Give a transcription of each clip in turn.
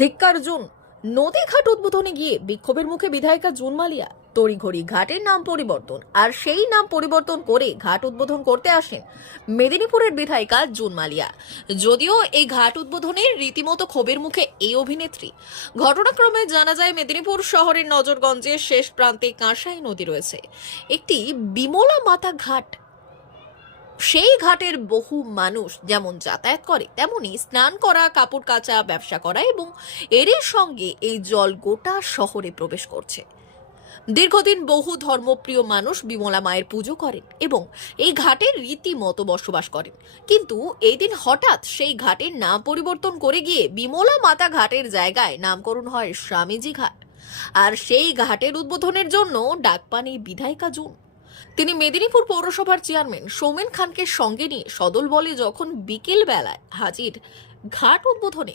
ধিক্কারজন নদী ঘাট উদ্বোধনে গিয়ে বিক্ষোভের মুখে বিধায়িকা জুন মালিয়া। তড়িঘড়ি ঘাটের নাম পরিবর্তন, আর সেই নাম পরিবর্তন করে ঘাট উদ্বোধন করতে আসেন মেদিনীপুরের বিধায়িকা জুন মালিয়া। যদিও এই ঘাট উদ্বোধনের রীতিমতো ক্ষোভের মুখে এই অভিনেত্রী। ঘটনাক্রমে জানা যায় মেদিনীপুর শহরের নজরগঞ্জের শেষ প্রান্তে কাঁসাই নদী রয়েছে একটি বিমলা মাতা ঘাট। সেই ঘাটের বহু মানুষ যেমন যাতায়াত করে, তেমনি স্নান করা, কাপড় কাচা, ব্যবসা করা এবং এরই সঙ্গে এই জল গোটা শহরে প্রবেশ করছে। দীর্ঘদিন বহু ধর্মপ্রিয় মানুষ বিমলা মায়ের পুজো করেন এবং এই ঘাটের রীতিমতো বসবাস করেন। কিন্তু এই দিন হঠাৎ সেই ঘাটের নাম পরিবর্তন করে গিয়ে বিমলা মাতা ঘাটের জায়গায় নামকরণ হয় স্বামীজি ঘাট। আর সেই ঘাটের উদ্বোধনের জন্য ডাক পান এই বিধায়িকা জুন। তিনি মেদিনীপুর পৌরসভার চেয়ারম্যান সৌমেন খানকে সঙ্গে নিয়ে সদল বলে যখন বিকেল বেলায় হাজির ঘাট উদ্বোধনে,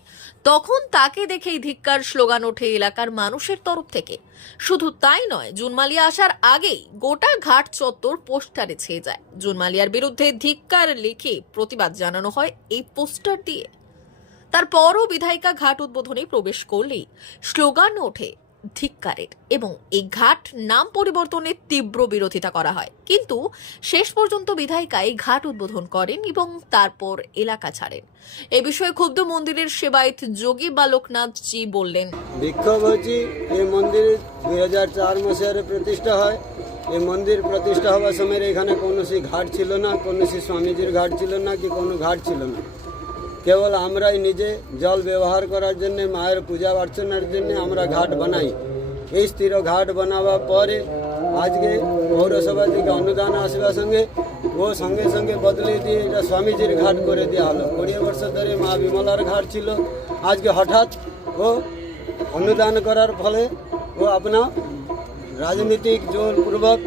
তখন তাকে দেখেই ধিক্কার স্লোগান ওঠে এলাকার মানুষের তরফ থেকে। শুধু তাই নয়, জুন মালিয়া আসার আগেই গোটা ঘাট চত্বর পোস্টারে ছেয়ে যায়। জুন মালিয়ার বিরুদ্ধে ধিক্কার লিখে প্রতিবাদ জানানো হয় এই পোস্টার দিয়ে। তারপরও বিধায়িকা ঘাট উদ্বোধনে প্রবেশ করলেই স্লোগান ওঠে ধিক্কারের এবং এই ঘাট নাম পরিবর্তনের তীব্র বিরোধিতা করা হয়। কিন্তু শেষ পর্যন্ত বিধায়িকা এই ঘাট উদ্বোধন করেন এবং তারপর এলাকা ছাড়েন। এ বিষয়ে ক্ষুব্ধ মন্দিরের সেবায়ত যোগী বালকনাথ জি বললেন, বিক্ষোভ হচ্ছে এই মন্দির 2004 মସିହାରେ প্রতিষ্ঠা হয়। এই মন্দির প্রতিষ্ঠা হওয়ার সময় এখানে কৌনসি ঘাট ছিল না, কৌনসি স্বামীজির ঘাট ছিল না, কি কোনো ঘাট ছিল না। কেবল আমরাই নিজে জল ব্যবহার করার জন্য, মায়ের পূজা অর্চনার জন্য আমরা ঘাট বানাই। এই স্থির ঘাট বানাবার পরে আজকে পৌরসভা থেকে অনুদান আসবার সঙ্গে ও সঙ্গে সঙ্গে বদলে দিয়ে এটা স্বামীজির ঘাট করে দেওয়া হলো। 20 বছর ধরে মা বিমলার ঘাট ছিল, আজকে হঠাৎ ও অনুদান করার ফলে ও আপনার রাজনৈতিক জোরপূর্বক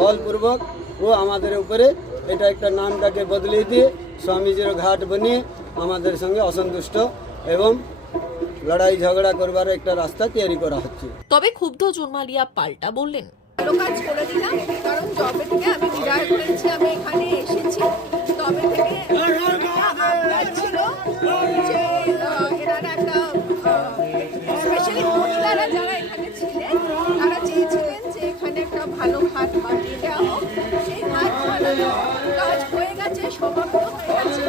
বলপূর্বক ও আমাদের উপরে এটা একটা নামটাকে বদলে দিয়ে স্বামীজির ঘাট বানিয়ে আমাদের সঙ্গে অসন্তুষ্ট এবং লড়াই ঝগড়া করবার একটা রাস্তা তৈরি করা হচ্ছে। তবে ক্ষুব্ধ জুন মালিয়া পাল্টা বললেন, ভালো কাজ করে দিলাম, কারণ যবে থেকে আমি বিদায় করেছি, আমি এখানে এসেছি, তবে থেকে ছিল যে এনারা একটা স্পেশালি মহিলারা যারা এখানে ছিলেন তারা চেয়েছিলেন যে এখানে একটা ভালো ঘাট বানিয়ে দেওয়া হোক। সেই ঘাট বানানো কাজ হয়ে গেছে, সমাপ্ত হয়ে গেছে।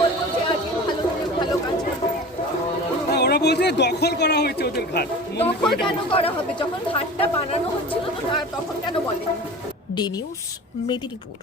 বলবো যে আজকে ভালো করে ভালো কাজ ওরা বলছে দখল করা হয়েছে ওদের ঘাট। দখল কেন করা হবে? যখন ঘাটটা বানানো হচ্ছিল তো তখন কেন বলেন? D news, Medinipur.